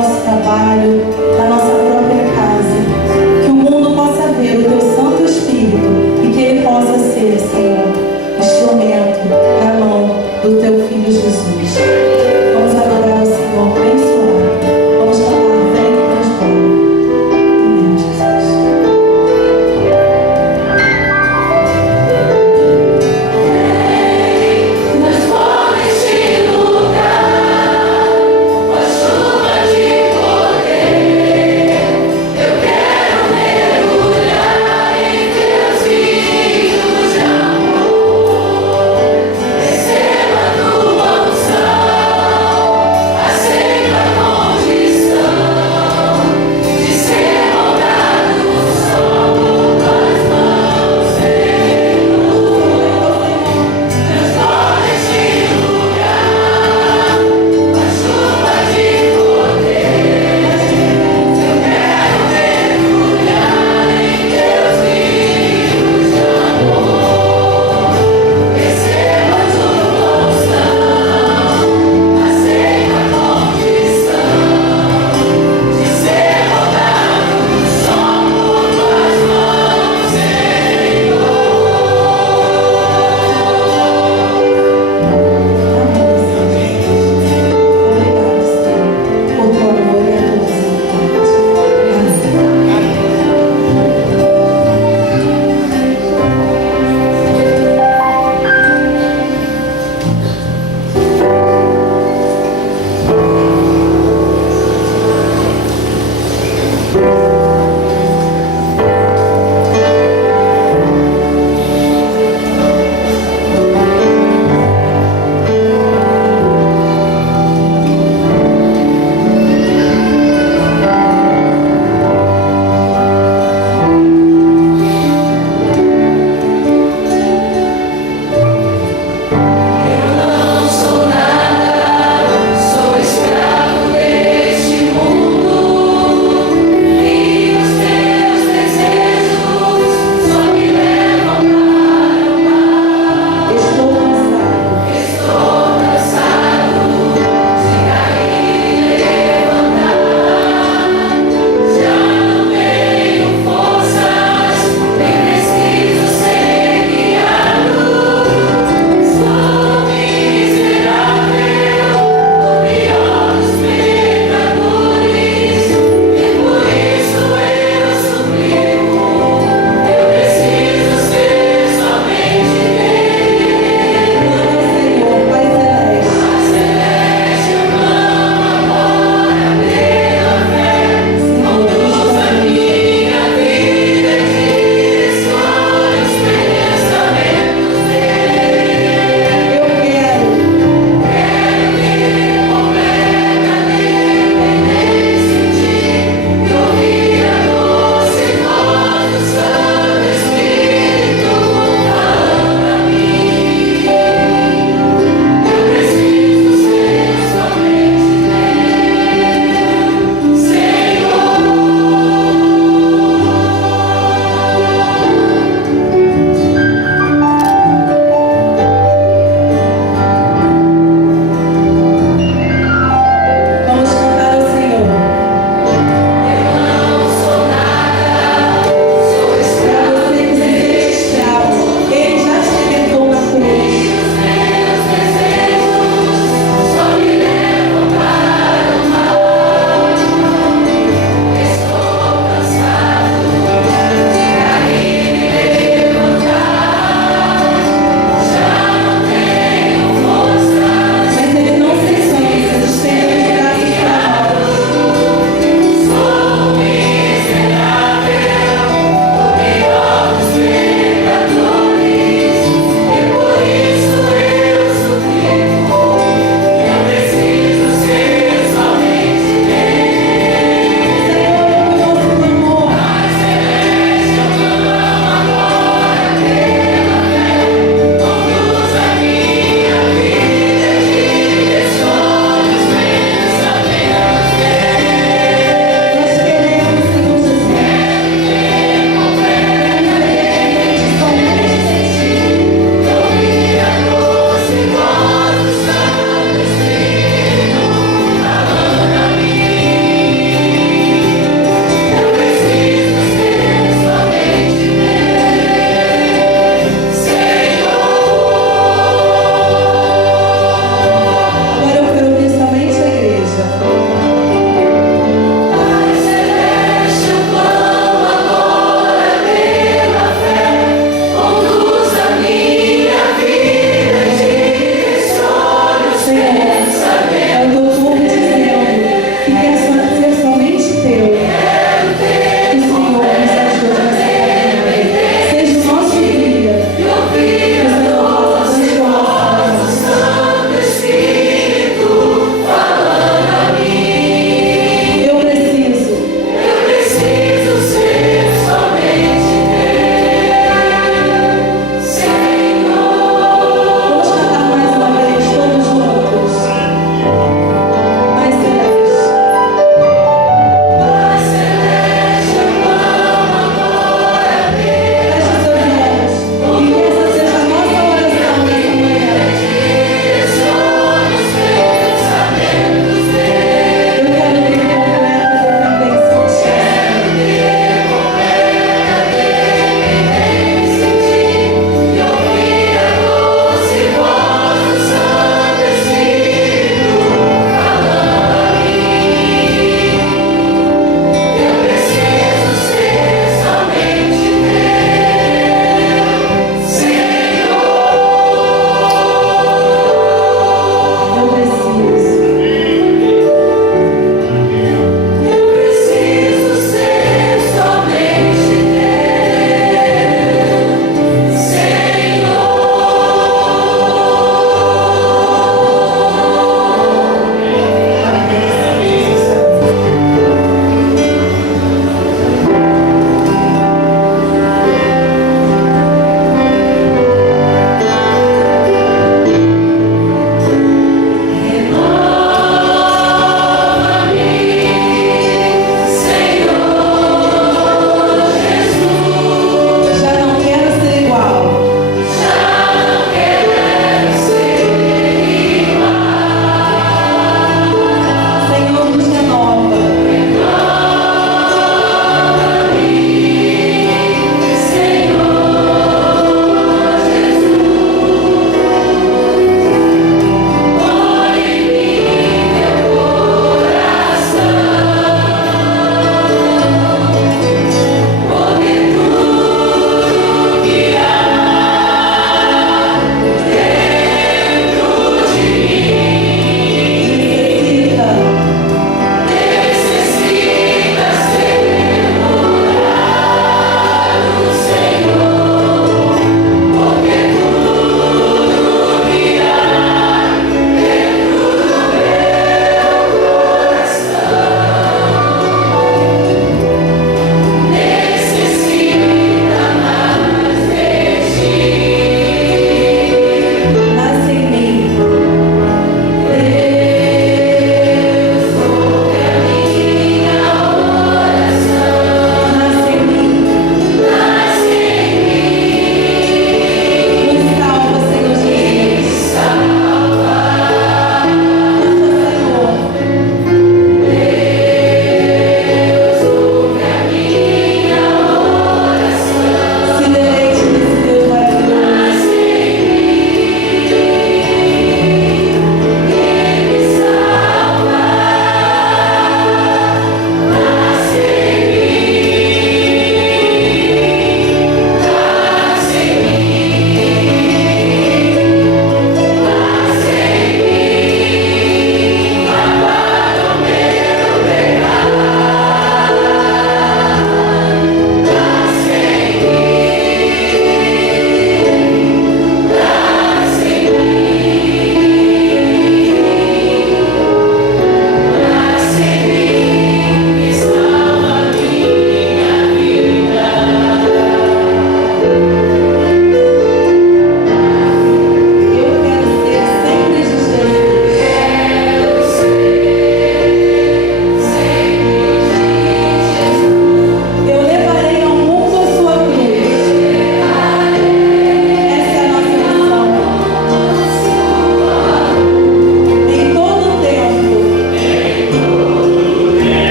nosso trabalho, na nossa própria casa. Que o mundo possa ver o teu Santo Espírito e que ele possa ser, Senhor, instrumento na mão do teu Filho Jesus. Vamos adorar o Senhor bem suave. Vamos cantar Vem e Transforma. Amém, Jesus. Receba tua unção.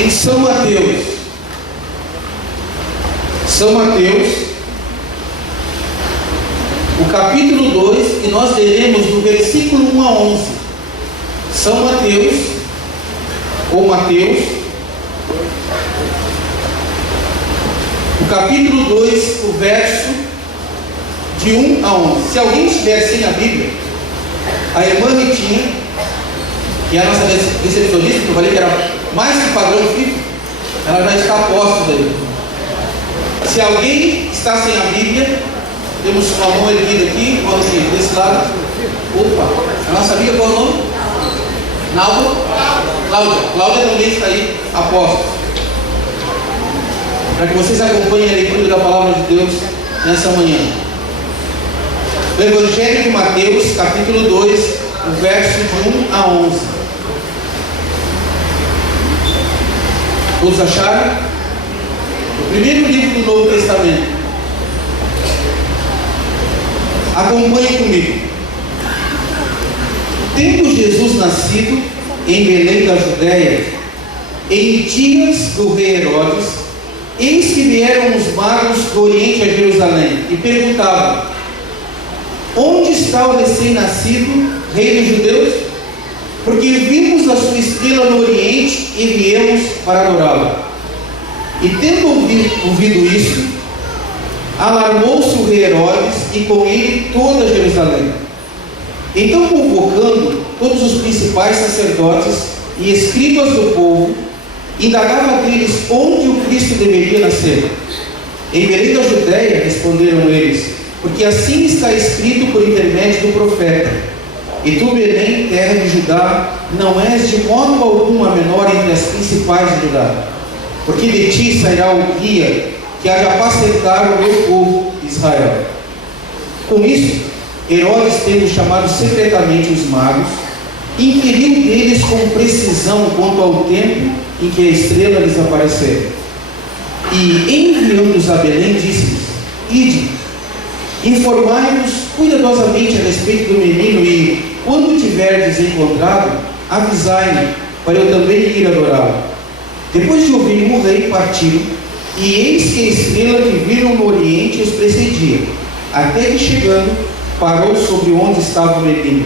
em São Mateus. São Mateus, o capítulo 2, e nós leremos do versículo 1 a 11. São Mateus, ou Mateus, o capítulo 2, o verso de 1 a 11. Se alguém estiver sem a Bíblia, a irmã Ritinha, que é a nossa recepcionista, que eu falei que era mais que padrão FIFA, ela já está a posto daí. Se alguém está sem a Bíblia, temos uma mão erguida aqui, vamos desse lado. Opa, a nossa Bíblia, qual é o nome? Naldo? Cláudia também está aí a posto, para que vocês acompanhem a leitura da palavra de Deus nessa manhã. O Evangelho de Mateus, capítulo 2, o verso de 1 a 11. Todos acharam? O primeiro livro do Novo Testamento. Acompanhe comigo. Tendo Jesus nascido em Belém da Judéia, em dias do rei Herodes, eis que vieram os magos do Oriente a Jerusalém e perguntavam: onde está o recém-nascido rei dos judeus? Porque vimos a sua estrela no Oriente e viemos para adorá-lo. E tendo ouvido isso, alarmou-se o rei Herodes e com ele toda Jerusalém. Então, convocando todos os principais sacerdotes e escribas do povo, indagava deles onde o Cristo deveria nascer. Em Belém da Judéia, responderam eles, porque assim está escrito por intermédio do profeta: e tu, Belém, terra de Judá, não és de modo algum a menor entre as principais de Judá, porque de ti sairá o guia que há de apacentar o meu povo Israel. Com isso, Herodes, tendo chamado secretamente os magos, inquiriu deles com precisão quanto ao tempo em que a estrela lhes apareceu. E, enviando-os a Belém, disse-lhes: ide, informai-nos cuidadosamente a respeito do menino e, quando o tiverdes encontrado, avisai-me, para eu também ir adorá-lo. Depois de ouvirem o rei, partiram, e eis que a estrela que viram no Oriente os precedia, até que, chegando, parou sobre onde estava o menino.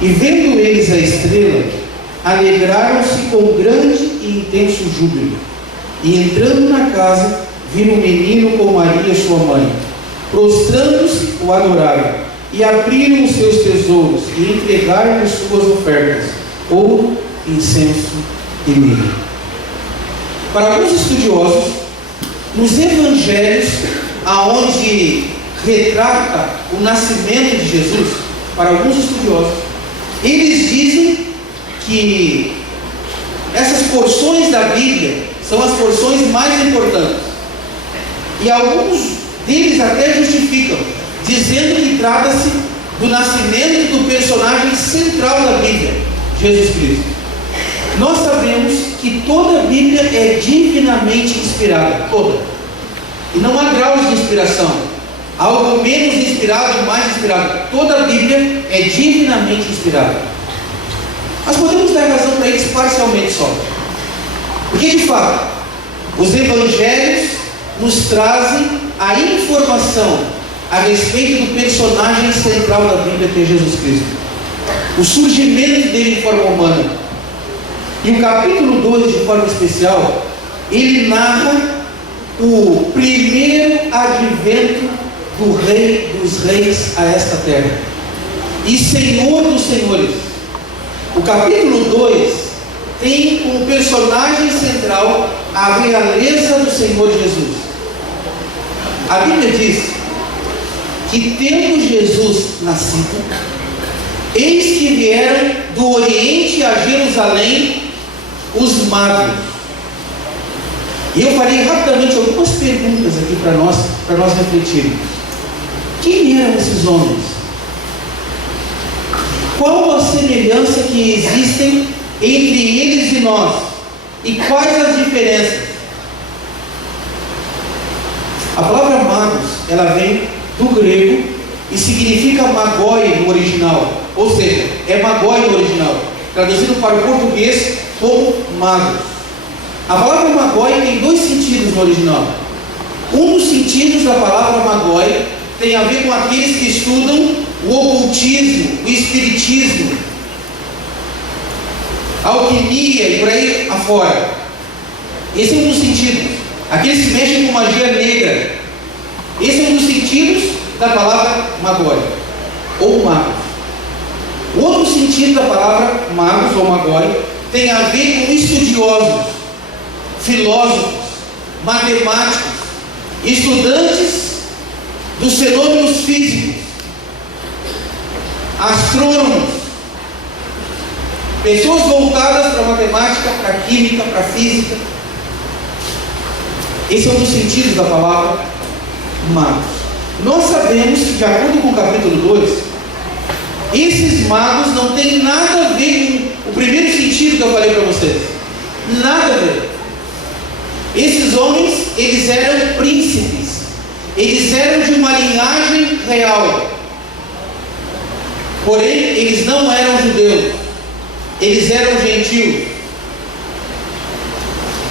E vendo eles a estrela, alegraram-se com grande e intenso júbilo. E entrando na casa, viram o menino com Maria sua mãe. Prostrando-se, o adoraram, e abriram os seus tesouros, e entregaram-lhe suas ofertas: ouro, incenso e mirra. Para alguns estudiosos, nos evangelhos, aonde retrata o nascimento de Jesus, para alguns estudiosos, eles dizem que essas porções da Bíblia são as porções mais importantes. E alguns deles até justificam, dizendo que trata-se do nascimento do personagem central da Bíblia, Jesus Cristo. Nós sabemos que toda a Bíblia é divinamente inspirada, toda. E não há graus de inspiração, algo menos inspirado e mais inspirado. Toda a Bíblia é divinamente inspirada. Mas podemos dar razão para eles parcialmente só. Porque, de fato, os evangelhos nos trazem a informação a respeito do personagem central da Bíblia, que é Jesus Cristo, o surgimento dele em forma humana. E o capítulo 2, de forma especial, ele narra o primeiro advento do Rei dos Reis a esta terra e Senhor dos Senhores. O capítulo 2 tem como personagem central a realeza do Senhor Jesus. A Bíblia diz que, tendo Jesus nascido, eis que vieram do Oriente a Jerusalém os magos. E eu farei rapidamente algumas perguntas aqui para nós refletirmos. Quem eram esses homens? Qual a semelhança que existem entre eles e nós? E quais as diferenças? A palavra magos, ela vem do grego e significa magoi no original. Ou seja, é magoi no original, traduzido para o português como magos. A palavra magoi tem dois sentidos no original. Um dos sentidos da palavra magoi tem a ver com aqueles que estudam o ocultismo, o espiritismo, a alquimia e por aí afora. Esse é um dos sentidos. Aqueles que mexem com magia negra. Esse é um dos sentidos da palavra magoi, ou magos. O outro sentido da palavra magos ou magoi tem a ver com estudiosos, filósofos, matemáticos, estudantes dos fenômenos físicos, astrônomos, pessoas voltadas para a matemática, para a química, para a física. Esse é um dos sentidos da palavra magos. Nós sabemos que, de acordo com o capítulo 2, esses magos não têm nada a ver com o primeiro sentido que eu falei para vocês. Nada a ver. Esses homens, eles eram príncipes. Eles eram de uma linhagem real. Porém, eles não eram judeus. Eles eram gentios.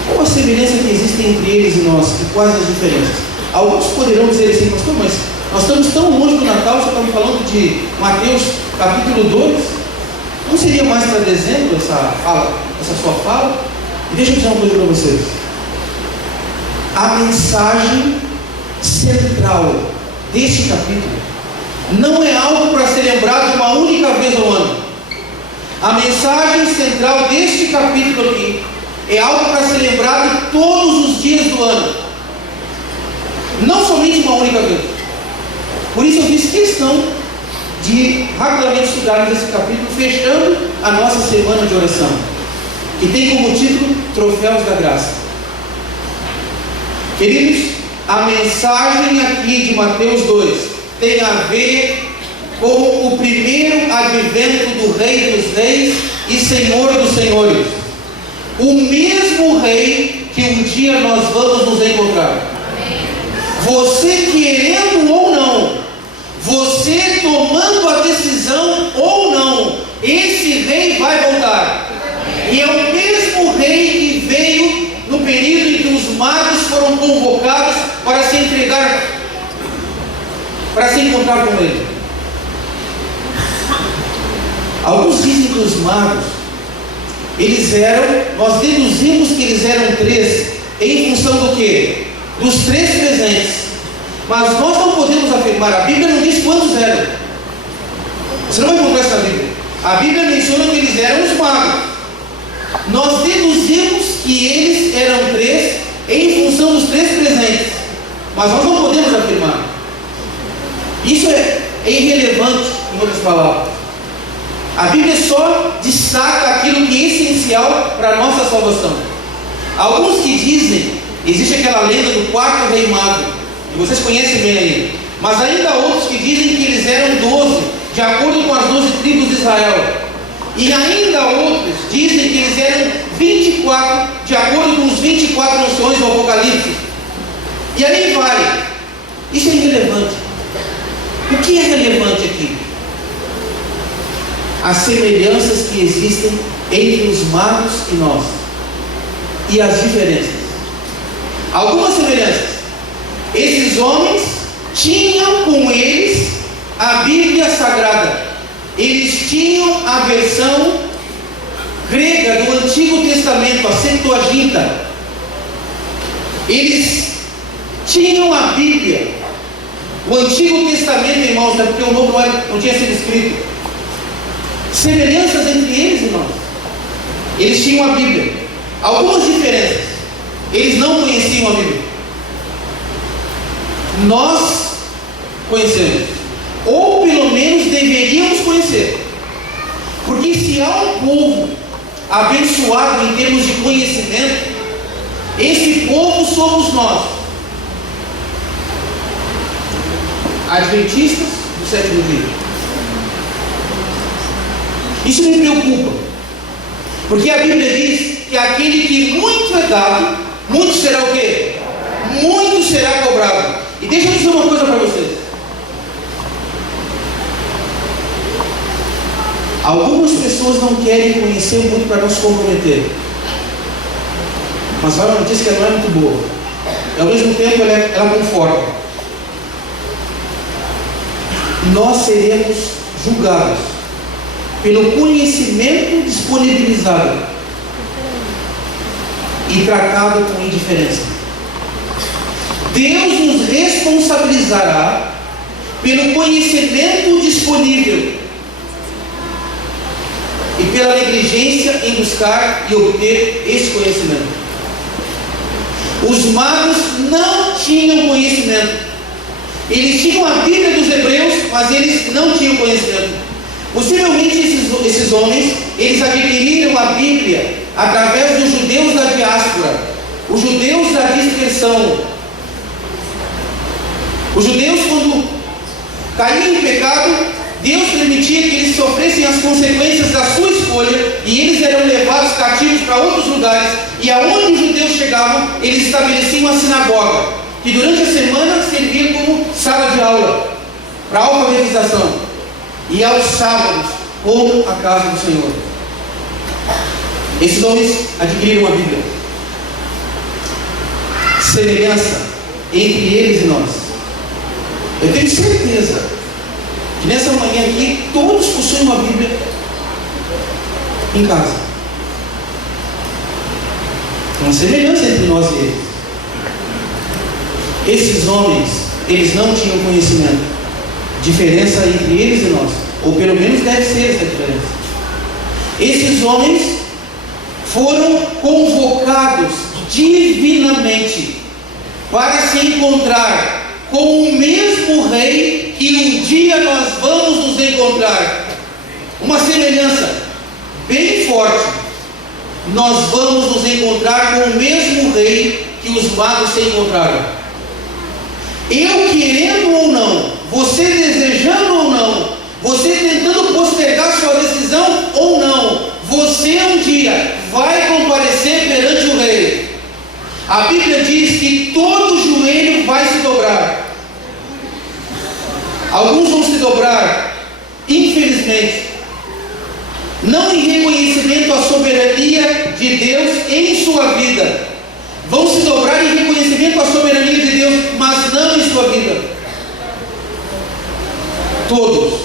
Qual a semelhança que existe entre eles e nós? E quais as diferenças? Alguns poderão dizer assim, pastor, mas nós estamos tão longe do Natal, você está me falando de Mateus capítulo 2? Não seria mais para dezembro essa sua fala? E deixa eu dizer uma coisa para vocês. A mensagem central deste capítulo não é algo para ser lembrado uma única vez ao ano. A mensagem central deste capítulo aqui é algo para ser lembrado todos os dias do ano, não somente uma única vez. Por isso eu fiz questão de rapidamente estudarmos esse capítulo, fechando a nossa semana de oração, que tem como título Troféus da Graça. Queridos, a mensagem aqui de Mateus 2 tem a ver com o primeiro advento do Rei dos Reis e Senhor dos Senhores. O mesmo Rei que um dia nós vamos nos encontrar. Você querendo ou não, você tomando a decisão ou não, esse Rei vai voltar. E é o mesmo Rei que veio no período em que os magos foram convocados para se entregar, para se encontrar com Ele. Alguns dizem que os magos, nós deduzimos que eles eram 3, em função do quê? Dos 3 presentes. Mas nós não podemos afirmar, a Bíblia não diz quantos eram. Você não vai encontrar essa Bíblia. A Bíblia menciona que eles eram os magos. Nós deduzimos que eles eram 3, em função dos 3 presentes. Mas nós não podemos afirmar. Isso é irrelevante, em outras palavras. A Bíblia só destaca aquilo que é essencial para a nossa salvação. Alguns que dizem, existe aquela lenda do 4º rei mago, e vocês conhecem bem aí, mas ainda há outros que dizem que eles eram 12, de acordo com as 12 tribos de Israel, e ainda outros dizem que eles eram 24, de acordo com os 24 anciões do Apocalipse, e aí vai. Isso é irrelevante. O que é relevante aqui? As semelhanças que existem entre os magos e nós, e as diferenças. Algumas semelhanças. Esses homens tinham com eles a Bíblia Sagrada. Eles tinham a versão grega do Antigo Testamento, a Septuaginta. Eles tinham a Bíblia. O Antigo Testamento, irmãos, é porque o Novo não tinha sido escrito. Semelhanças entre eles e nós. Eles tinham a Bíblia. Algumas diferenças. Eles não conheciam a Bíblia. Nós conhecemos. Ou pelo menos deveríamos conhecer. Porque se há um povo abençoado em termos de conhecimento, esse povo somos nós. Adventistas do 7º dia. Isso me preocupa, porque a Bíblia diz que aquele que muito é dado, muito será o quê? Muito será cobrado. E deixa eu dizer uma coisa para vocês. Algumas pessoas não querem conhecer muito para não se comprometer. Mas olha uma notícia que ela não é muito boa. Ao mesmo tempo ela conforta. Nós seremos julgados pelo conhecimento disponibilizado e tratado com indiferença. Deus nos responsabilizará pelo conhecimento disponível e pela negligência em buscar e obter esse conhecimento. Os magos não tinham conhecimento. Eles tinham a Bíblia dos Hebreus, mas eles não tinham conhecimento. Possivelmente esses homens, eles adquiriram a Bíblia através dos judeus da diáspora, os judeus da dispersão. Os judeus, quando caíram em pecado, Deus permitia que eles sofressem as consequências da sua escolha, e eles eram levados cativos para outros lugares, e aonde os judeus chegavam, eles estabeleciam uma sinagoga, que durante a semana servia como sala de aula, para alfabetização, e aos sábados, como a casa do Senhor. Esses homens adquiriram a Bíblia. Semelhança entre eles e nós. Eu tenho certeza que nessa manhã aqui todos possuem uma Bíblia em casa. Uma semelhança entre nós e eles. Esses homens, eles não tinham conhecimento. Diferença entre eles e nós, ou pelo menos deve ser essa diferença. Esses homens foram convocados divinamente para se encontrar com o mesmo rei que um dia nós vamos nos encontrar. Uma semelhança bem forte. Nós vamos nos encontrar com o mesmo rei que os magos se encontraram. Eu querendo ou não, você desejando ou não, você tentando postergar sua decisão ou não, você um dia vai comparecer perante o rei. A Bíblia diz que todo joelho vai se dobrar. Alguns vão se dobrar, infelizmente, não em reconhecimento à soberania de Deus em sua vida. Vão se dobrar em reconhecimento à soberania de Deus, mas não em sua vida. Todos.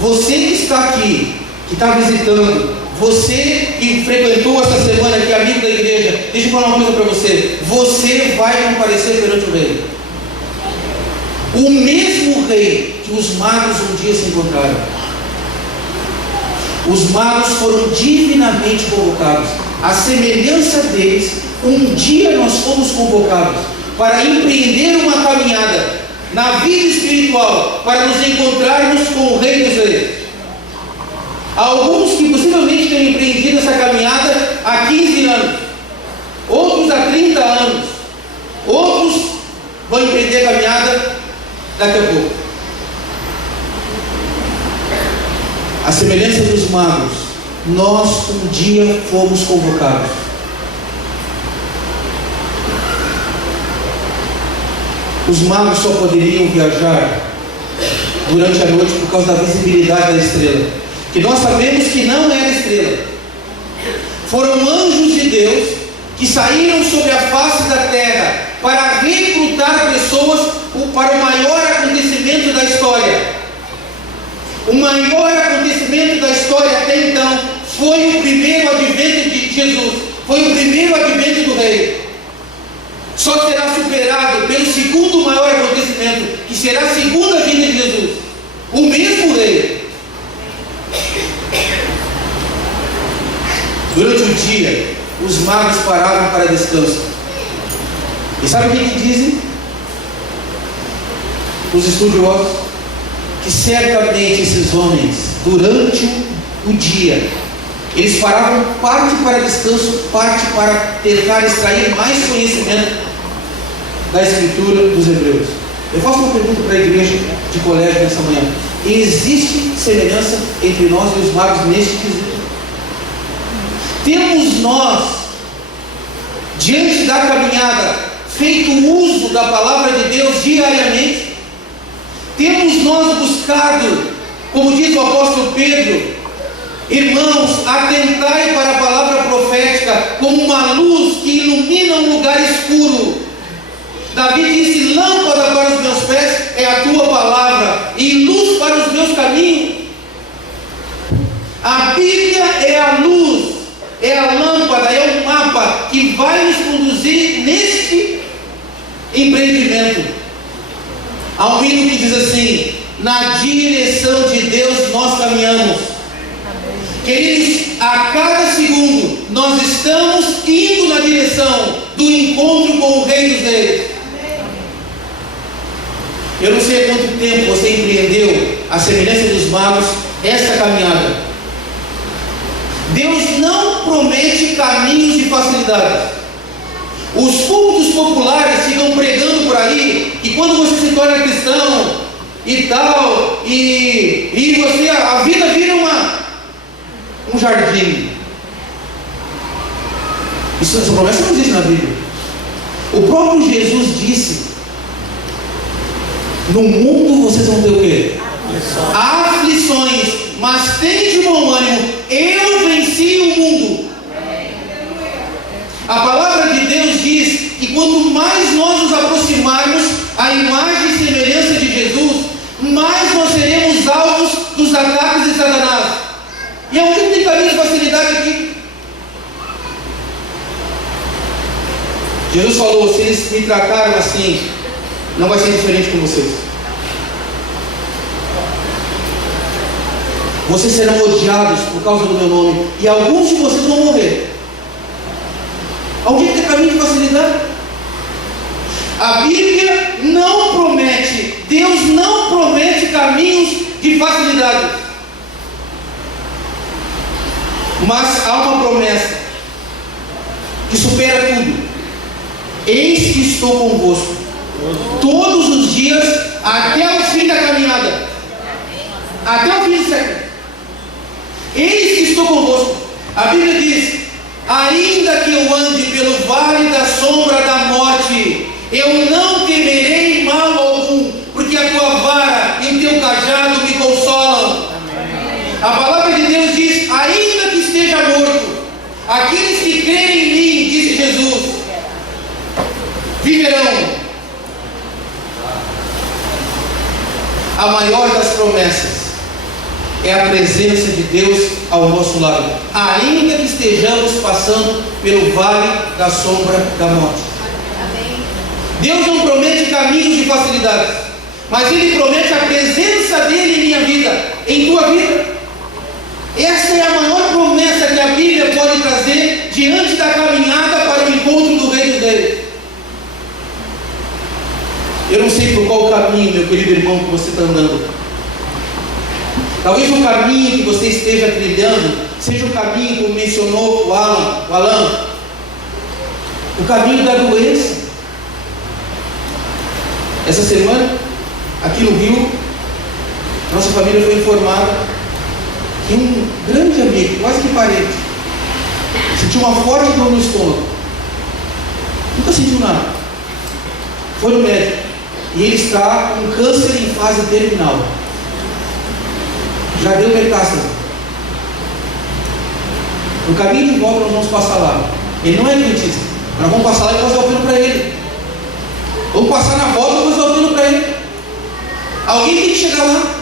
Você que está aqui, que está visitando, você que frequentou essa semana aqui, amigo da igreja, deixa eu falar uma coisa para você. Você vai comparecer perante o rei. O mesmo rei que os magos um dia se encontraram. Os magos foram divinamente convocados. A semelhança deles, um dia nós fomos convocados para empreender uma caminhada na vida espiritual, para nos encontrarmos com o Rei dos Reis. Alguns que possivelmente tenham empreendido essa caminhada há 15 anos, outros há 30 anos, outros vão empreender a caminhada daqui a pouco. A semelhança dos magos, nós um dia fomos convocados. Os magos só poderiam viajar durante a noite por causa da visibilidade da estrela, que nós sabemos que não era estrela. Foram anjos de Deus que saíram sobre a face da terra para recrutar pessoas para o maior acontecimento da história. O maior acontecimento da história até então foi o primeiro advento de Jesus, foi o primeiro advento do Rei. Só será superado pelo segundo maior acontecimento, que será a segunda vinda de Jesus, o mesmo Rei. Durante o dia, os magos paravam para descanso. E sabe o que dizem os estudiosos? Que certamente esses homens, durante o dia, eles paravam parte para descanso, parte para tentar extrair mais conhecimento da Escritura dos Hebreus. Eu faço uma pergunta para a igreja de colégio nessa manhã: existe semelhança entre nós e os magos neste quesito? Temos nós, diante da caminhada, feito uso da palavra de Deus diariamente? Temos nós buscado, como diz o apóstolo Pedro, Irmãos, atentai para a palavra profética como uma luz que ilumina um lugar escuro. Davi disse: lâmpada para os meus pés é a tua palavra e luz para os meus caminhos. A Bíblia é a luz, é a lâmpada, é o mapa que vai nos conduzir neste empreendimento. Há um hino que diz assim: na direção de Deus nós caminhamos. Queridos, a cada segundo nós estamos indo na direção do encontro com o Rei dos Reis. Eu não sei há quanto tempo você empreendeu, a semelhança dos magos, esta caminhada. Deus não promete caminhos de facilidade. Os cultos populares ficam pregando por aí que quando você se torna cristão e tal, e você, a vida vira um jardim. Essa promessa não existe na Bíblia. O próprio Jesus disse: no mundo vocês vão ter o quê? Aflições, mas tem de bom ânimo, eu venci o mundo. A palavra de Deus diz que quanto mais nós nos aproximarmos à imagem e semelhança de Jesus, mais nós seremos alvos dos ataques de Satanás. E aonde tem caminho de facilidade aqui? Jesus falou: se eles me trataram assim, não vai ser diferente com vocês. Vocês serão odiados por causa do meu nome, e alguns de vocês vão morrer. Alguém tem caminho de facilidade? A Bíblia não promete, Deus não promete caminhos de facilidade. Mas há uma promessa que supera tudo: eis que estou convosco todos os dias até o fim da caminhada, até o fim do século. Eis que estou convosco. A Bíblia diz: ainda que eu ande pelo vale da sombra da morte, eu não temerei mal algum, porque a tua vara e o teu cajado me consolam. A palavra de Deus diz: ainda que esteja morto, aqueles que crerem em mim, disse Jesus, viverão. A maior das promessas é a presença de Deus ao nosso lado, ainda que estejamos passando pelo vale da sombra da morte. Deus não promete caminhos de facilidade, mas Ele promete a presença dEle em minha vida, em tua vida. Essa é a maior promessa que a Bíblia pode trazer diante da caminhada para o encontro do Rei dos Reis. Eu não sei por qual caminho, meu querido irmão, que você está andando. Talvez o caminho que você esteja trilhando seja o caminho, como mencionou o Alan, o caminho da doença. Essa semana, aqui no Rio, nossa família foi informada que um grande amigo, quase que parente, sentiu uma forte dor no estômago. Nunca sentiu nada. Foi no médico e ele está com câncer em fase terminal. Já deu metástase. No caminho de volta nós vamos passar lá. Ele não é adventista. Nós vamos passar lá e vamos dar o pino para ele. Vamos passar na volta e vamos dar o pino para ele. Alguém tem que chegar lá.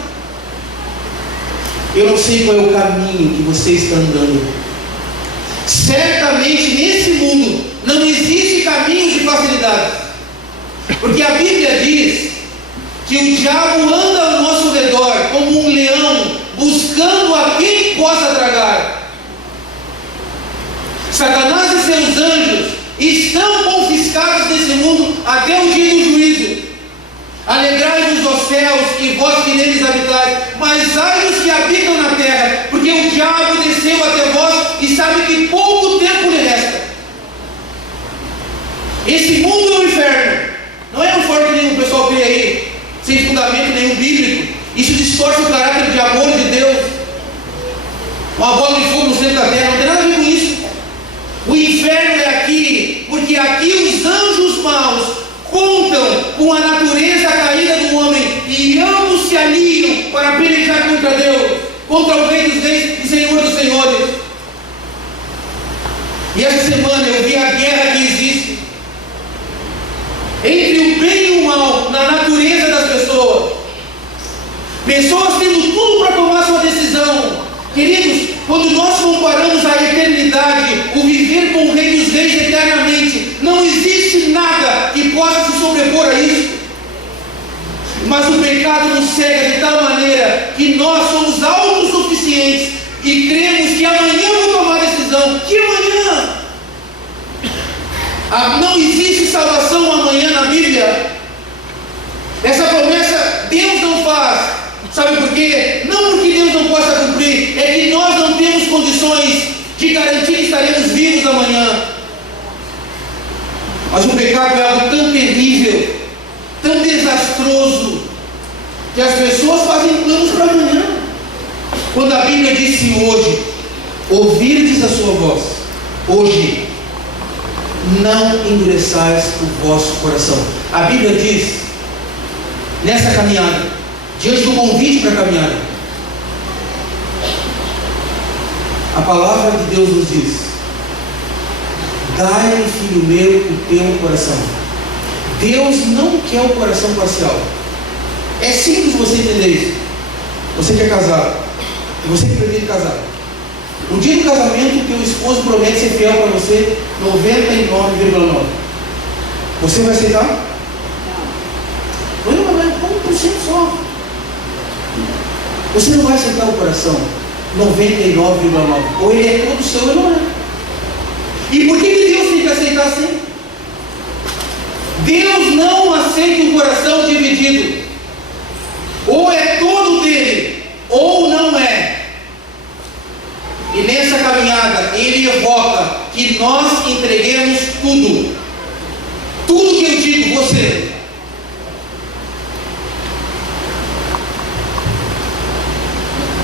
Eu não sei qual é o caminho que você está andando. Certamente nesse mundo não existe caminho de facilidade. Porque a Bíblia diz que o diabo anda ao nosso redor como um leão, buscando a quem possa tragar. Satanás e seus anjos estão confiscados nesse mundo até o dia do juízo. Alegrai-vos, ó céus, e vós que neles habitais, mas ai dos que habitam na terra, porque o diabo desceu até vós e sabe que pouco tempo lhe resta. Esse mundo é um inferno. Não é um forte que nem o pessoal crê aí, sem fundamento nenhum bíblico. Isso distorce o caráter de amor de Deus. Uma bola de fogo no centro da terra, não tem nada a ver com isso. O inferno é aqui, porque aqui os anjos maus contam com a natureza caída do homem e ambos se alinham para pelejar contra Deus, contra o Rei dos Reis e Senhor dos Senhores. E essa semana eu vi a guerra que existe entre o bem e o mal na natureza das pessoas. Pessoas tendo tudo para tomar sua decisão. Queridos, quando nós comparamos a eternidade, o viver com o Rei dos Reis eternamente, não existe nada que possa se sobrepor a isso. Mas o pecado nos cega de tal maneira que nós somos autossuficientes e cremos que amanhã eu vou tomar decisão. Que amanhã? Não existe salvação amanhã na Bíblia. Essa promessa Deus não faz. Sabe por quê? Não porque Deus não possa cumprir, é que nós não temos condições de garantir que estaremos vivos amanhã. Mas o pecado é algo tão terrível, tão desastroso, que as pessoas fazem planos para amanhã. Quando a Bíblia diz que hoje ouvirdes a sua voz, hoje não endureçais o vosso coração. A Bíblia diz, nessa caminhada, diante do convite para a caminhada, a palavra de Deus nos diz: dai-me, filho meu, o teu coração. Deus não quer o coração parcial. É simples você entender isso. Você que é casado, e você que pretende casar, no dia do casamento, o teu esposo promete ser fiel para você 99,9%. Você vai aceitar? Não, não é 1% só. Você não vai aceitar o coração 99,9%. Ou ele é todo seu ou não é. E por que Deus tem que aceitar assim? Deus não aceita um coração dividido. Ou é todo dele, ou não é. E nessa caminhada, Ele evoca que nós entreguemos tudo. Tudo que eu digo, você.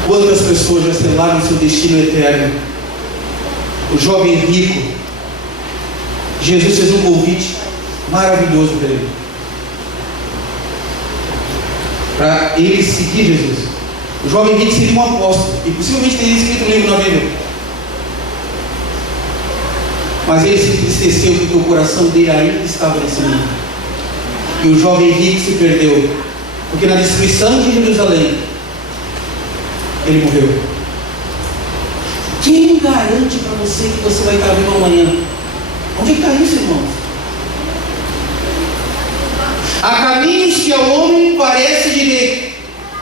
Quantas pessoas já selaram seu destino eterno? O jovem rico, Jesus fez um convite maravilhoso para ele. Para ele seguir Jesus. O jovem rico seria um apóstolo, e possivelmente teria escrito um livro na Bíblia. Mas ele se entristeceu porque o coração dele ainda estava nesse mundo. E o jovem rico se perdeu, porque na destruição de Jerusalém, ele morreu. Quem garante para você que você vai estar vivo amanhã? Onde está isso, irmãos? Há caminhos que ao homem parece direito,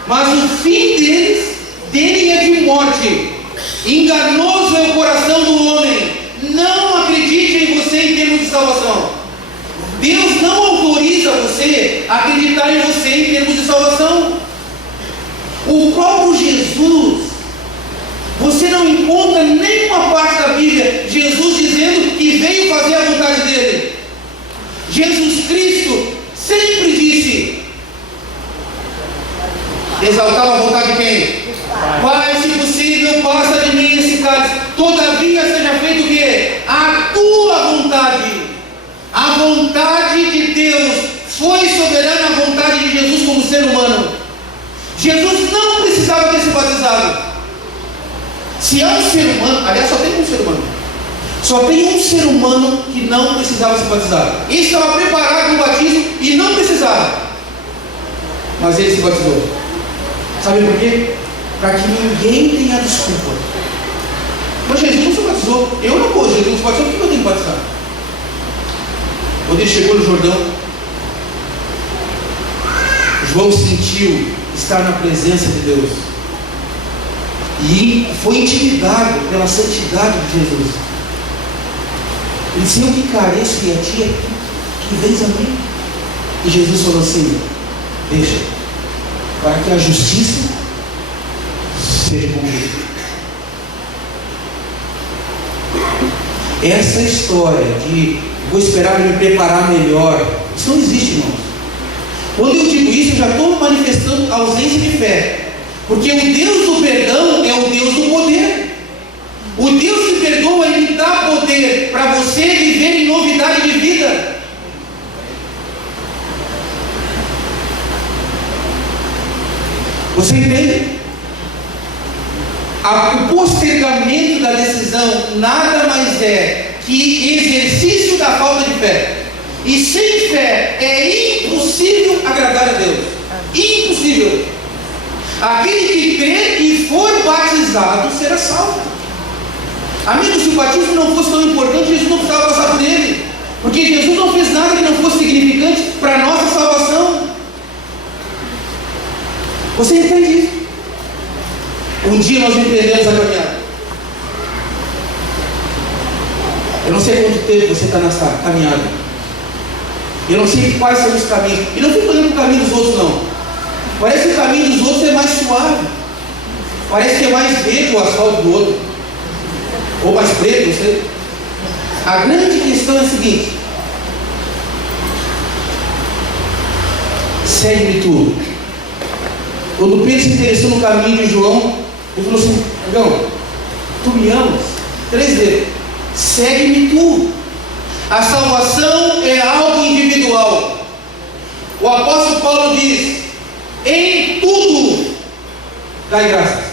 mas o fim dele é de morte. Enganoso é o coração do homem. Não acredite em você em termos de salvação. Deus não autoriza você a acreditar em você em termos de salvação. O próprio Jesus, você não encontra nenhuma parte da Bíblia Jesus dizendo que veio fazer a vontade dele. Jesus Cristo sempre disse, exaltava a vontade de quem? Pai, se possível, passa de mim esse cálice. Todavia seja feito o quê? A tua vontade. A vontade de Deus foi soberana à vontade de Jesus como ser humano. Jesus não precisava ter se batizado. Se é um ser humano, aliás, só tem um ser humano. Só tem um ser humano que não precisava se batizar. Ele estava preparado para o batismo e não precisava. Mas ele se batizou. Sabe por quê? Para que ninguém tenha desculpa. Mas Jesus não se batizou. Eu não vou, Jesus se batizou, por que eu tenho que batizar? Quando ele chegou no Jordão, João sentiu estar na presença de Deus. E foi intimidado pela santidade de Jesus. Ele disse, eu que careço e a ti é que vens a mim. E Jesus falou assim, deixa, para que a justiça seja cumprida. Essa história de vou esperar para me preparar melhor, isso não existe, irmãos. Quando eu digo isso, eu já estou manifestando ausência de fé. Porque o Deus do perdão é o Deus do poder. O Deus que perdoa, Ele dá poder para você viver em novidade de vida. Você entende? O postergamento da decisão nada mais é que exercício da falta de fé. E sem fé é impossível agradar a Deus. Impossível. Aquele que crê e for batizado será salvo. Amigos, se o batismo não fosse tão importante, Jesus não precisava passar por ele. Porque Jesus não fez nada que não fosse significante para a nossa salvação. Você entende isso? Um dia nós empreendemos a caminhada. Eu não sei quanto tempo você está nessa caminhada. Eu não sei quais são os caminhos. E não fico olhando para o caminho dos outros, não. Parece que o caminho dos outros é mais suave. Parece que é mais verde o asfalto do outro. Ou mais preto, não sei. A grande questão é a seguinte: segue-me tu. Quando Pedro se interessou no caminho de João, ele falou assim: João, tu me amas? 3 vezes. Segue-me tu. A salvação é algo individual. O apóstolo Paulo diz: em tudo dai graças.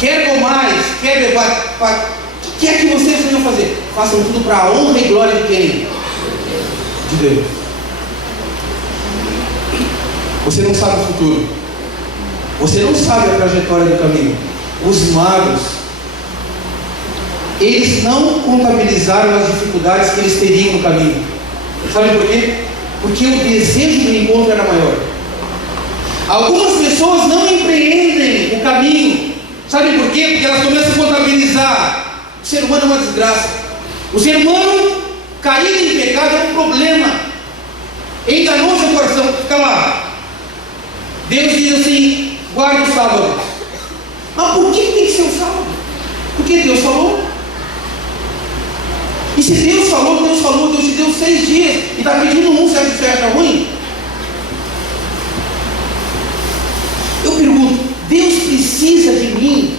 Quer comais, quer beber, o que é que vocês venham fazer? Façam tudo para a honra e glória de quem? De Deus. Você não sabe o futuro. Você não sabe a trajetória do caminho. Os magos, eles não contabilizaram as dificuldades que eles teriam no caminho. Sabe por quê? Porque o desejo do encontro era maior. Algumas pessoas não empreendem o caminho. Sabe por quê? Porque elas começam a contabilizar. O ser humano é uma desgraça. O ser humano caído em pecado é um problema. Enganou seu coração. Fica lá. Deus diz assim: guarda o sábado. Mas por que tem que ser o sábado? Porque Deus falou. E se Deus falou, Deus te deu 6 dias e está pedindo um, você acha ruim? Eu pergunto: Deus precisa de mim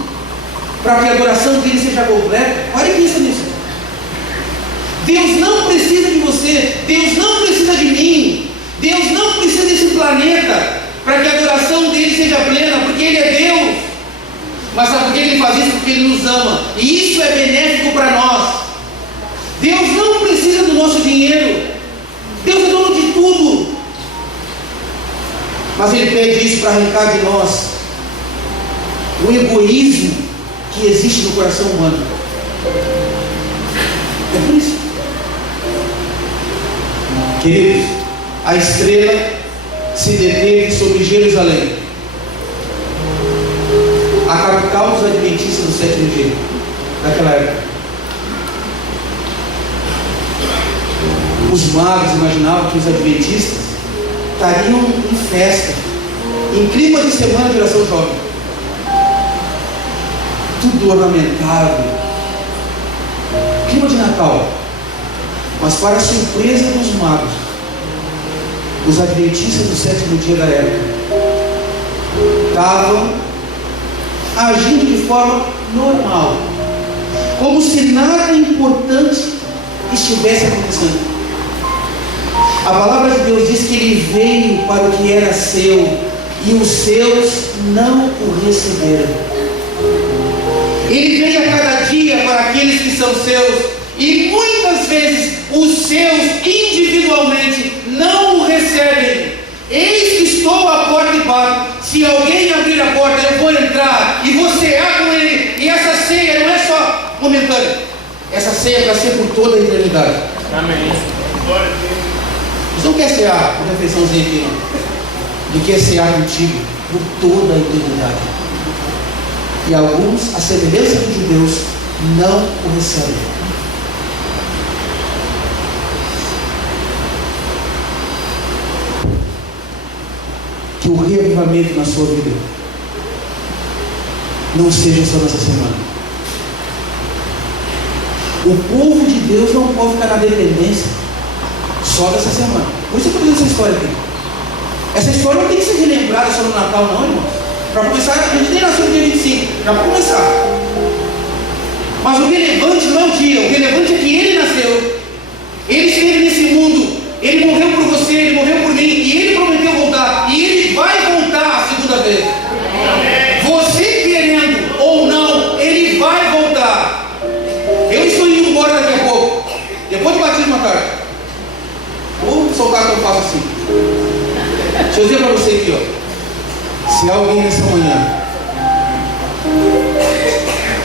para que a adoração dele seja completa? Olha e pensa nisso. Deus não precisa de você, Deus não precisa de mim, Deus não precisa desse planeta para que a adoração dele seja plena, porque ele é Deus. Mas sabe por que ele faz isso? Porque ele nos ama, e isso é benéfico para nós. Deus não precisa do nosso dinheiro, Deus é dono de tudo, mas ele pede isso para arrancar de nós o egoísmo que existe no coração humano. É por isso, queridos, a estrela se deteve sobre Jerusalém, a capital dos adventistas do 7º dia daquela época. Os magos imaginavam que os adventistas estariam em festa, em clima de semana de oração jovem, tudo ornamentado, clima de Natal. Mas para a surpresa dos magos, os adventistas do 7º dia da época estavam agindo de forma normal, como se nada importante estivesse acontecendo. A palavra de Deus diz que ele veio para o que era seu e os seus não o receberam. Ele vem a cada dia para aqueles que são seus e muitas vezes os seus individualmente não o recebem. Eis que estou à porta e bato. Se alguém abrir a porta, eu vou entrar e vou cear com ele. E essa ceia não é só momentânea, essa ceia é para ser por toda a eternidade. Amém. Glória a Deus. Você não quer cear uma refeiçãozinha aqui, não? Ele quer cear contigo por toda a eternidade. E alguns, a semelhança dos judeus, não o recebem. Que o reavivamento na sua vida não seja só nessa semana. O povo de Deus não pode ficar na dependência só dessa semana. Por isso eu estou fazendo essa história aqui. Essa história não tem que ser relembrada só no Natal, não, irmãos. Para começar, a gente nem nasceu no dia 25, já para começar. Mas o relevante não é o dia, o relevante é que ele nasceu. Ele esteve nesse mundo, ele morreu por você, ele morreu por mim, e ele prometeu voltar, e ele vai voltar a segunda vez. Você querendo ou não, ele vai voltar. Eu estou Deixa eu dizer para você aqui, ó. Se há alguém nessa manhã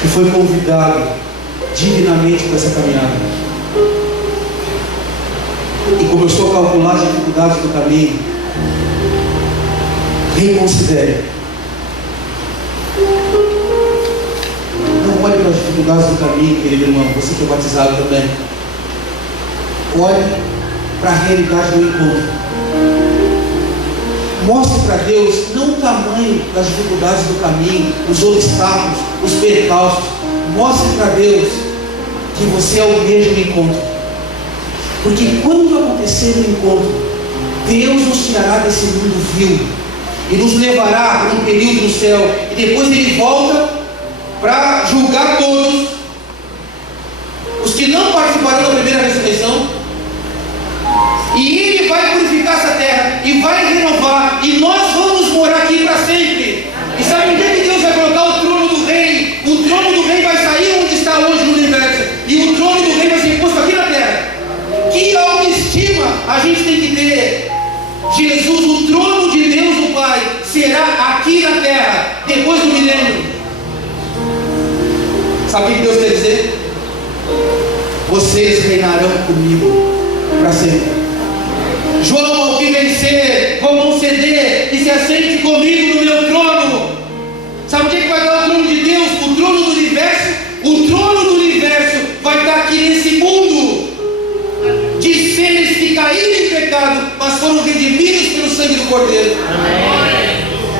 que foi convidado divinamente para essa caminhada e começou a calcular as dificuldades do caminho, reconsidere. Não olhe para as dificuldades do caminho, querido irmão, você que é batizado também. Olhe para a realidade do encontro. Mostre para Deus não o tamanho das dificuldades do caminho, os obstáculos, os percalços. Mostre para Deus que você almeja o encontro. Porque quando acontecer o encontro, Deus nos tirará desse mundo vil e nos levará para um período no céu. E depois Ele volta para julgar todos os que não participarão da primeira ressurreição. E Ele vai purificar essa terra e vai renovar, e nós vamos morar aqui para sempre. E sabe onde é que Deus vai colocar o trono do rei? O trono do rei vai sair onde está hoje no universo, e o trono do rei vai ser posto aqui na terra. Que autoestima a gente tem que ter? Jesus, o trono de Deus o Pai, será aqui na terra, depois do milênio. Sabe o que Deus quer dizer? Vocês reinarão comigo para sempre. João, ao que vencer, vou conceder e se assente comigo no meu trono. Sabe o que vai dar o trono de Deus? O trono do universo. O trono do universo vai estar aqui nesse mundo de seres que caíram em pecado, mas foram redimidos pelo sangue do Cordeiro.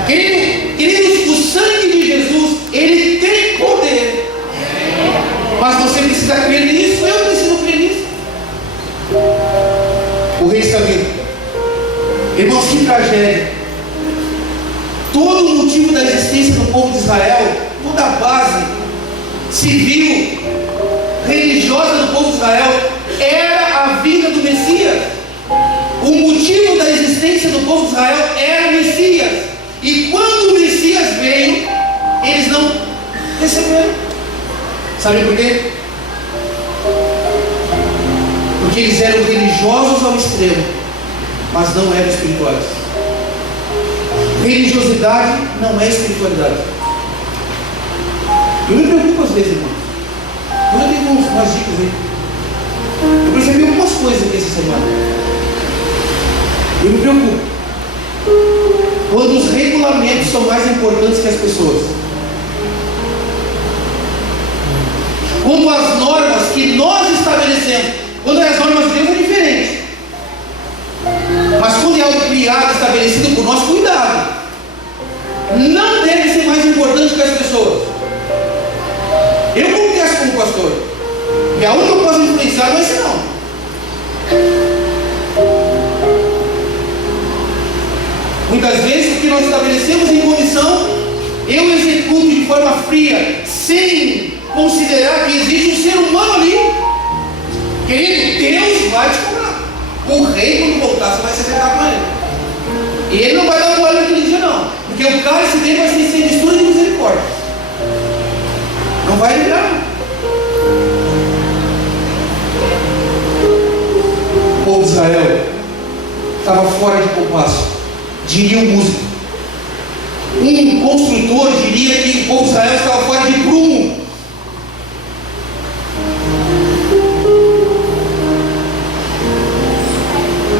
Queridos, o sangue de Jesus, ele tem poder. Mas você precisa crer nisso, eu preciso crer nisso. O rei está vindo. Irmãos, que tragédia. Todo o motivo da existência do povo de Israel, toda a base civil, religiosa do povo de Israel, era a vinda do Messias. O motivo da existência do povo de Israel era o Messias. E quando o Messias veio, eles não receberam. Sabe por quê? Porque eles eram religiosos ao extremo, mas não eram espirituais. Religiosidade não é espiritualidade. Eu me preocupo às vezes, irmãos. Eu tenho umas dicas aí. Eu percebi algumas coisas aqui essa semana. Eu me preocupo quando os regulamentos são mais importantes que as pessoas. Quando as normas que nós estabelecemos, quando as normas de Deus é diferente. Mas quando é algo criado, estabelecido por nós, cuidado. Não deve ser mais importante que as pessoas. Eu confesso como pastor, e a única que eu posso influenciar não é esse não. Muitas vezes o que nós estabelecemos em comissão, eu executo de forma fria, sem considerar que existe um ser humano ali. Querido, Deus vai te cobrar. O rei, quando voltar, você vai se acertar com ele. E ele não vai dar um olho naquele dia, não. Porque o cálice dele vai ser sem mistura de misericórdia. Não vai livrar. O povo de Israel estava fora de compasso, diria um músico. Um construtor diria que o povo de Israel estava fora de prumo.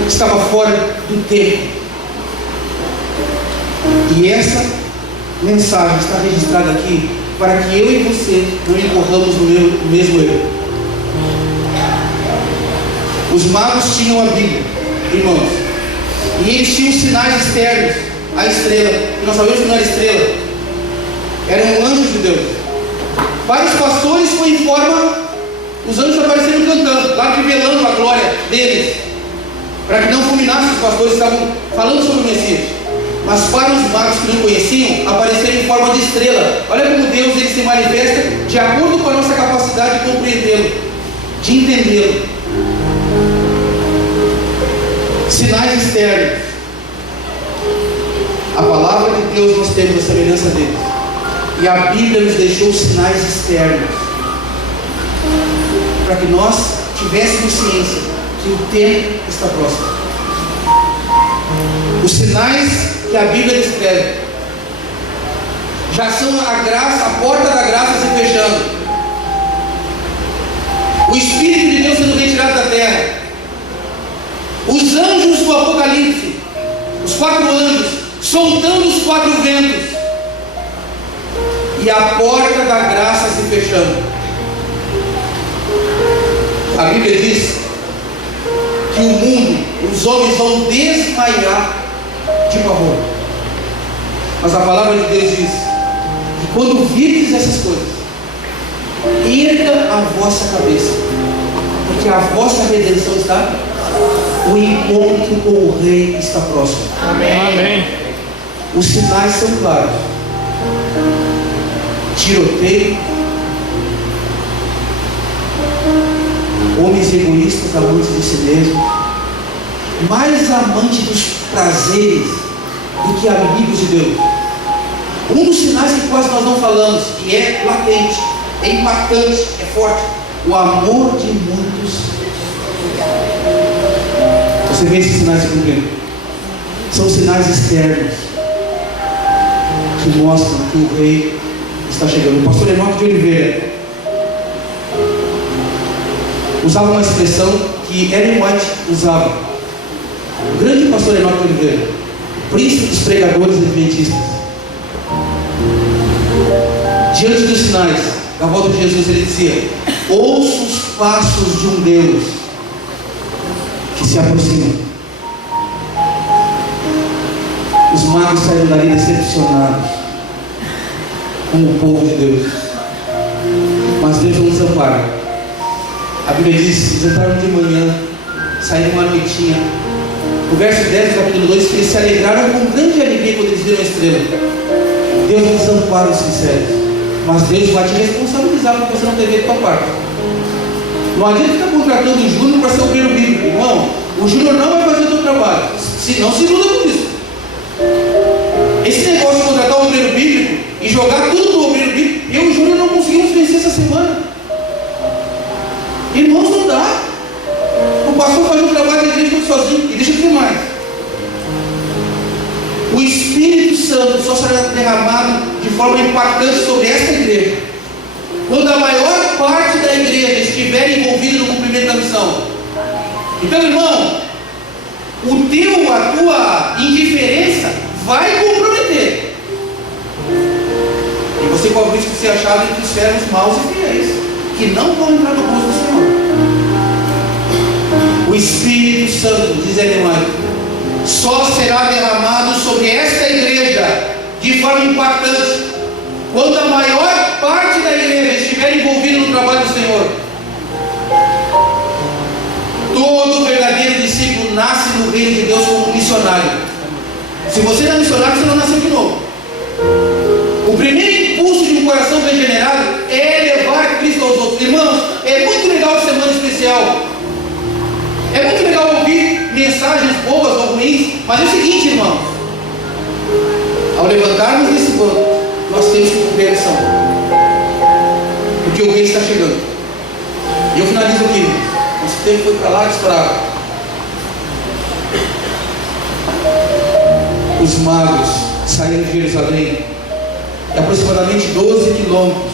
Estava fora do tempo. E essa mensagem está registrada aqui para que eu e você não incorramos no mesmo erro. Os magos tinham a Bíblia, irmãos, e eles tinham sinais externos. A estrela, que nós sabemos que não era estrela, era um anjo de Deus. Vários pastores foi em forma, os anjos apareceram cantando, lá revelando a glória deles, para que não fulminasse os pastores que estavam falando sobre o Messias. Mas para os magos que não conheciam, apareceram em forma de estrela. Olha como Deus ele se manifesta de acordo com a nossa capacidade de compreendê-lo, de entendê-lo. Sinais externos. A palavra de Deus nós temos a semelhança deles. E a Bíblia nos deixou sinais externos, para que nós tivéssemos ciência que o tempo está próximo. Os sinais que a Bíblia descreve já são a graça, a porta da graça se fechando, o Espírito de Deus sendo retirado da terra, os anjos do Apocalipse, os 4 anjos soltando os 4 ventos, e a porta da graça se fechando. A Bíblia diz que o mundo, os homens vão desmaiar de pavor. Mas a palavra de Deus diz que quando virdes essas coisas, erga a vossa cabeça, porque a vossa redenção está, o encontro com o Rei está próximo. Amém. Os sinais são claros: tiroteio, homens egoístas, amantes de si mesmos, mais amantes dos prazeres do que amigos de Deus. Um dos sinais que quase nós não falamos, que é latente, é impactante, é forte: o amor de muitos. Você vê esses sinais se cumprindo. São sinais externos que mostram que o Rei está chegando. O pastor Enoque de Oliveira usava uma expressão que Ellen White usava. O grande pastor Enoque de Oliveira, príncipe dos pregadores adventistas, diante dos sinais da volta de Jesus, ele dizia: ouço os passos de um Deus que se aproxima. Os magos saíram dali decepcionados com o povo de Deus, mas Deus não desampara. A Bíblia diz: eles entraram de manhã, saíram uma noitinha. O verso 10 do capítulo 2 que eles se alegraram com grande alegria quando eles viram a estrela. Deus não desampara os sinceros, mas Deus vai te responsabilizar porque você não teve a tua parte. Não adianta ficar contratando o Júnior para ser o obreiro bíblico. Irmão, o Júnior não vai fazer o teu trabalho. Não se iluda com isso. Esse negócio de contratar o obreiro bíblico e jogar tudo no obreiro bíblico, eu e o Júnior não conseguimos vencer essa semana. Irmãos, não dá. O pastor faz um trabalho da igreja todo sozinho. E deixa eu dizer mais: o Espírito Santo só será derramado de forma impactante sobre esta igreja quando a maior parte da igreja estiver envolvida no cumprimento da missão. Então, irmão, a tua indiferença vai comprometer, e você corre o risco de ser achado entre os servos maus e fiéis, que não vão entrar no gozo do Senhor. O Espírito Santo, diz Ellen White, só será derramado sobre esta igreja de forma impactante quando a maior parte da igreja estiver envolvida no trabalho do Senhor. Todo verdadeiro discípulo nasce no reino de Deus como missionário. Se você não é missionário, você não nasceu de novo. O primeiro impulso de um coração regenerado é levar Cristo aos outros. Irmãos, é muito legal a semana especial, é muito legal ouvir mensagens boas ou ruins, mas é o seguinte, irmãos: ao levantarmos desse banco, nós temos que cumprir a missão, porque o Rei está chegando. E eu finalizo aqui. Nosso tempo foi para lá disparado. Os magos saíram de Jerusalém, e aproximadamente 12 quilômetros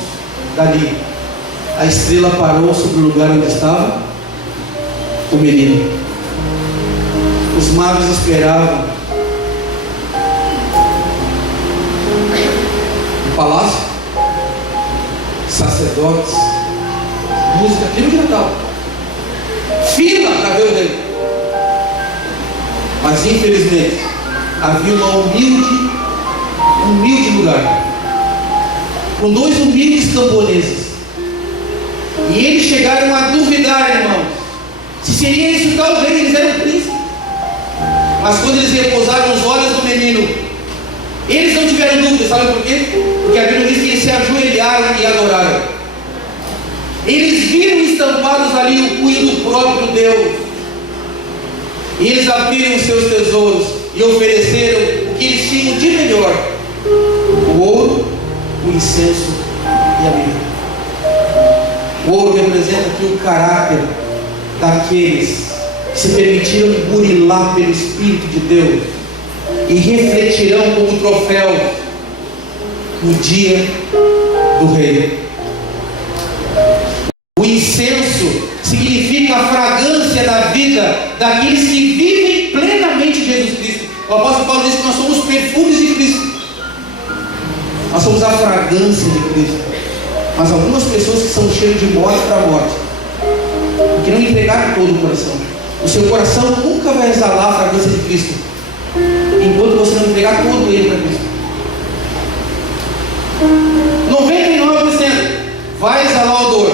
dali, a estrela parou sobre o lugar onde estava o menino. Os magos esperavam no palácio, sacerdotes, música, clima de Natal, fila para ver o rei. Mas infelizmente havia uma humilde lugar, com 2 humildes camponeses, e eles chegaram a duvidar, irmãos, se seria isso tal rei. Eles eram príncipes, mas quando eles repousaram os olhos do menino, eles não tiveram dúvida. Sabe por quê? Porque a Bíblia diz que eles se ajoelharam e adoraram. Eles viram estampados ali o cunho do próprio Deus, e eles abriram os seus tesouros e ofereceram o que eles tinham de melhor: o ouro, o incenso e a mirra. O ouro representa aqui o caráter daqueles que se permitiram burilar pelo Espírito de Deus e refletirão como troféu no dia do Rei. O incenso significa a fragrância da vida daqueles que vivem plenamente Jesus Cristo. O apóstolo Paulo diz que nós somos perfumes de Cristo. Nós somos a fragrância de Cristo. Mas algumas pessoas que são cheias de morte para a morte, porque não entregaram todo o coração. O seu coração nunca vai exalar a fragrância de Cristo enquanto você não entregar todo ele para Cristo. 99% vai exalar o odor.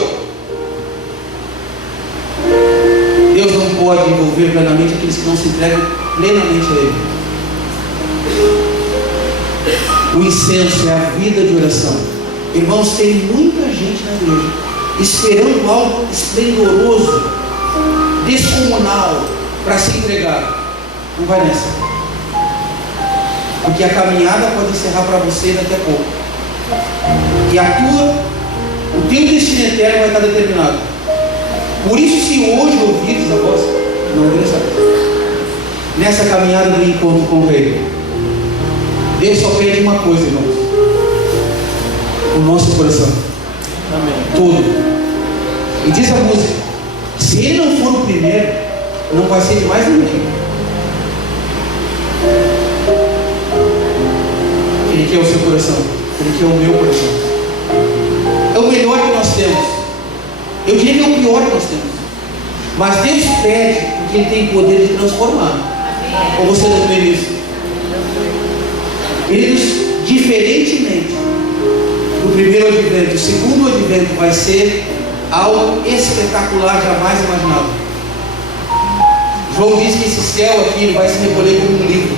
Deus não pode envolver plenamente aqueles que não se entregam plenamente a Ele. O incenso é a vida de oração. Irmãos, tem muita gente na igreja esperando algo esplendoroso, descomunal, para se entregar. Não vai nessa, porque a caminhada pode encerrar para você daqui a pouco, e o teu destino eterno vai estar determinado. Por isso, se hoje ouvides a voz, não obedeçais. Nessa caminhada do encontro com o Rei, Deus só pede uma coisa, irmãos: o nosso coração. Amém. Tudo. E diz a música: se Ele não for o primeiro, não vai ser de mais ninguém. Ele quer o seu coração. Ele quer o meu coração. É o melhor que nós temos. Eu diria que é o pior que nós temos. Mas Deus pede porque Ele tem poder de transformar. Ou você não vê isso? Queridos, diferentemente do primeiro advento, o segundo advento vai ser algo espetacular, jamais imaginado. João diz que esse céu aqui vai se recolher como um livro.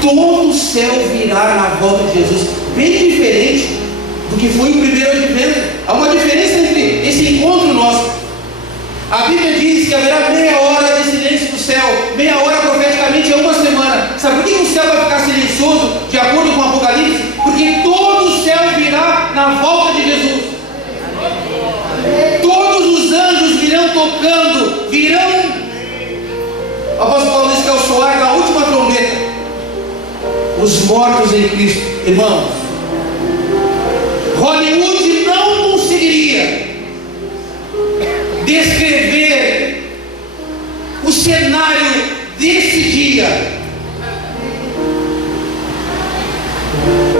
Todo o céu virá na volta de Jesus, bem diferente do que foi o primeiro advento. Há uma diferença entre esse encontro nosso. A Bíblia diz que haverá meia hora de silêncio do céu. Meia hora profeticamente é uma semana. Sabe por que o céu vai ficar silencioso de acordo com o Apocalipse? Porque todo o céu virá na volta de Jesus. Todos os anjos virão tocando, virão. O apóstolo Paulo diz que é o soar da última trombeta. Os mortos em Cristo, irmãos, Hollywood não conseguiria descrever o cenário desse dia.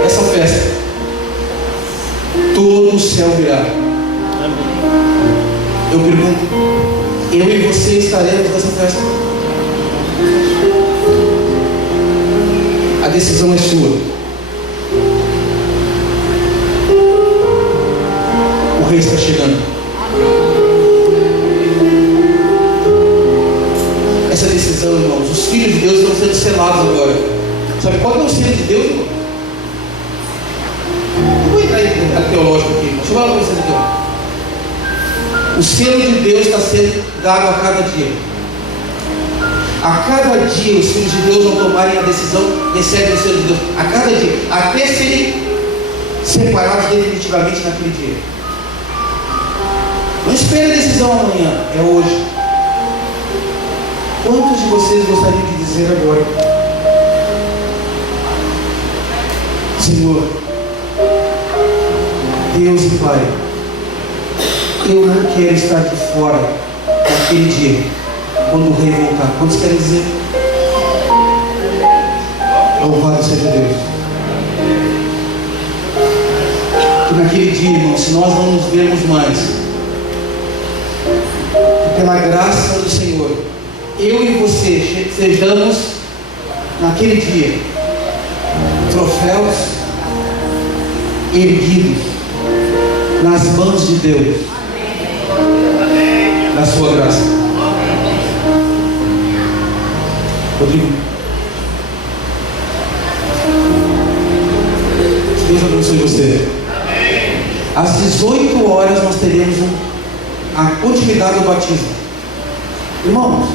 Essa festa, todo o céu virá. Eu pergunto: eu e você estaremos nessa festa? A decisão é sua. O Rei está chegando. Essa decisão, irmãos, os filhos de Deus estão sendo selados agora. Sabe qual é o selo de Deus, irmão? Não vou entrar em detalhe teológico aqui, irmão. Deixa eu falar para vocês aqui, ó. O selo de Deus está sendo dado a cada dia. A cada dia os filhos de Deus, ao tomarem a decisão, recebem o selo de Deus. A cada dia, até serem separados definitivamente naquele dia. Não espere a decisão amanhã, é hoje. Quantos de vocês gostariam de dizer agora: Senhor, Deus e Pai, eu não quero estar de fora daquele dia, quando o Rei voltar? Quantos querem dizer? Louvado seja Deus. Que naquele dia, irmão, se nós não nos vermos mais, pela graça do Senhor, eu e você sejamos naquele dia troféus erguidos nas mãos de Deus, na sua graça. Rodrigo, Deus abençoe você. Às 18 horas nós teremos a continuidade do batismo. Irmãos,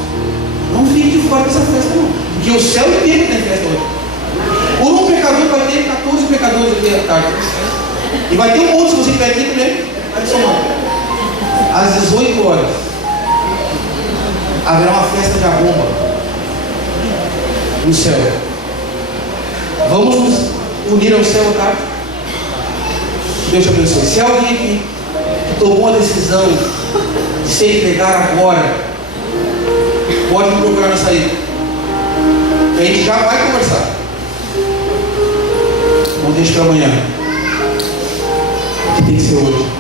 não fique de fora dessa festa não, porque o céu inteiro tem festa hoje. Por um pecador vai ter 14 pecadores aqui à tarde. E vai ter um monte, se você estiver aqui também, adicionando. Às 18 horas haverá uma festa de arromba. no céu. Vamos nos unir ao céu, tá? Deus te abençoe. Se alguém aqui tomou a decisão de se entregar agora, pode me procurar na saída. A gente já vai conversar. Não deixe para amanhã. Que tem que ser hoje.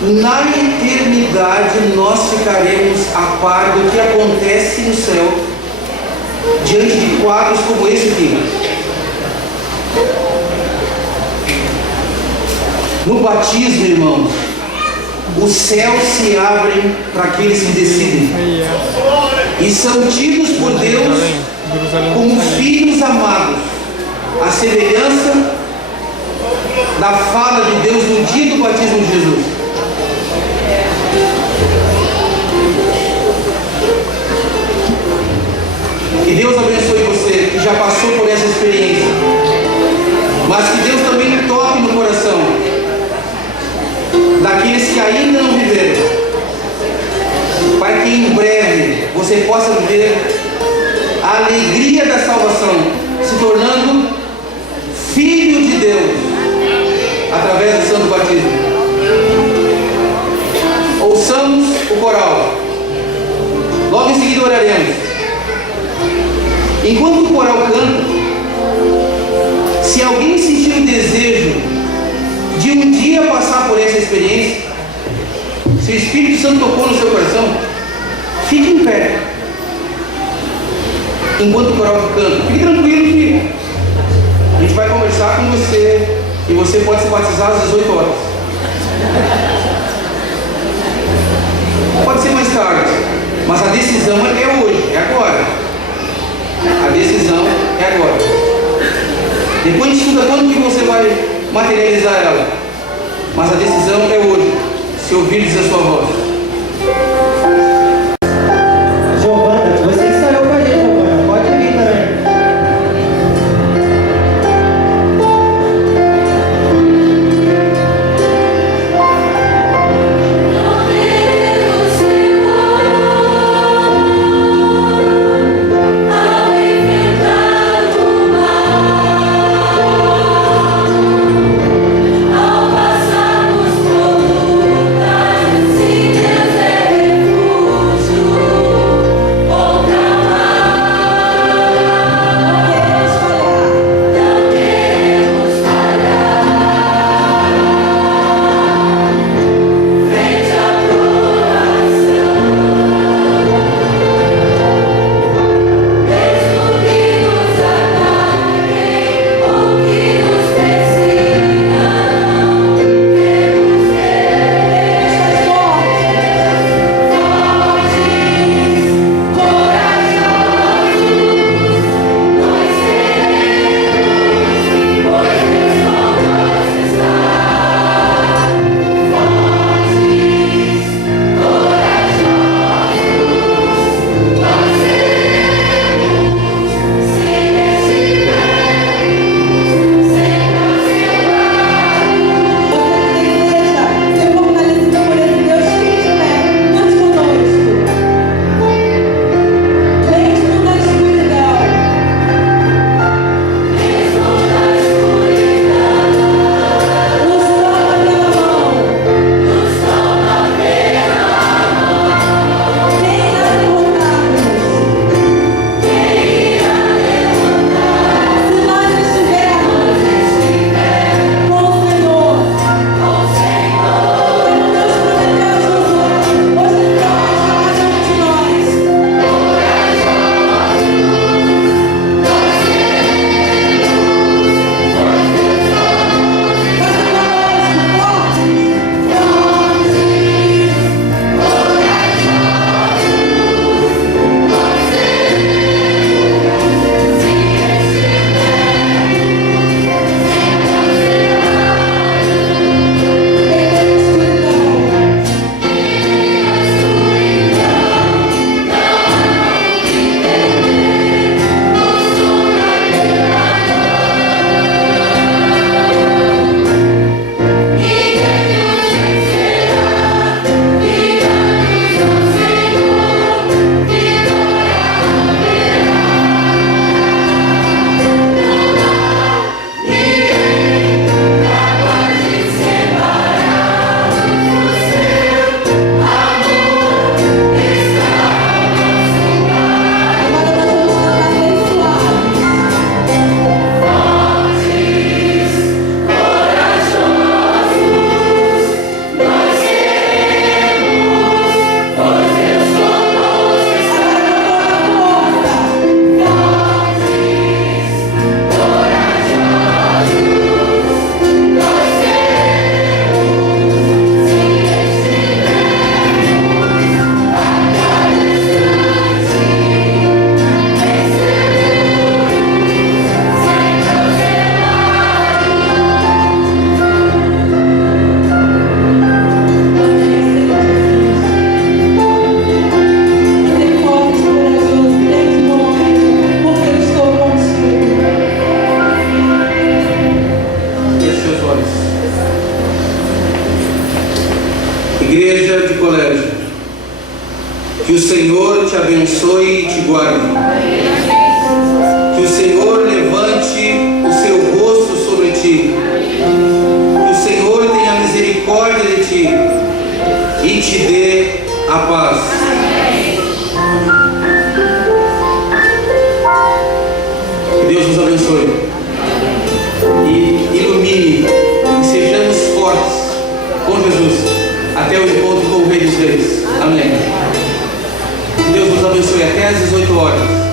Na eternidade nós ficaremos a par do que acontece no céu, diante de quadros como esse aqui. No batismo, irmãos, os céus se abrem para aqueles que decidem e são tidos por Deus como filhos amados, a semelhança da fala de Deus no dia do batismo de Jesus. Que Deus abençoe você que já passou por essa experiência, mas que Deus também toque no coração daqueles que ainda não viveram, para que em breve você possa viver a alegria da salvação, se tornando filho de Deus através do santo batismo. Ouçamos o coral, logo em seguida oraremos. Enquanto o coral canta, se alguém sentir o desejo de um dia passar por essa experiência, se o Espírito Santo tocou no seu coração, fique em pé enquanto o coral canta. Fique tranquilo, filho. A gente vai conversar com você e você pode se batizar às 18 horas. Pode ser mais tarde, mas a decisão é hoje, é agora. A decisão é agora. Depois estuda quando que você vai materializar ela, mas a decisão é hoje, se ouvires a sua voz. Giovana, você que saiu com a gente, Giovana, pode vir também. Ao passarmos por lutas Que o Senhor te abençoe e te guarde. Que o Senhor levante o seu rosto sobre ti. Que o Senhor tenha misericórdia de ti e te dê a paz. Que Deus nos abençoe e ilumine e sejamos fortes com Jesus até o encontro com o Rei dos Reis. Amém. Que Deus nos abençoe até às 18 horas.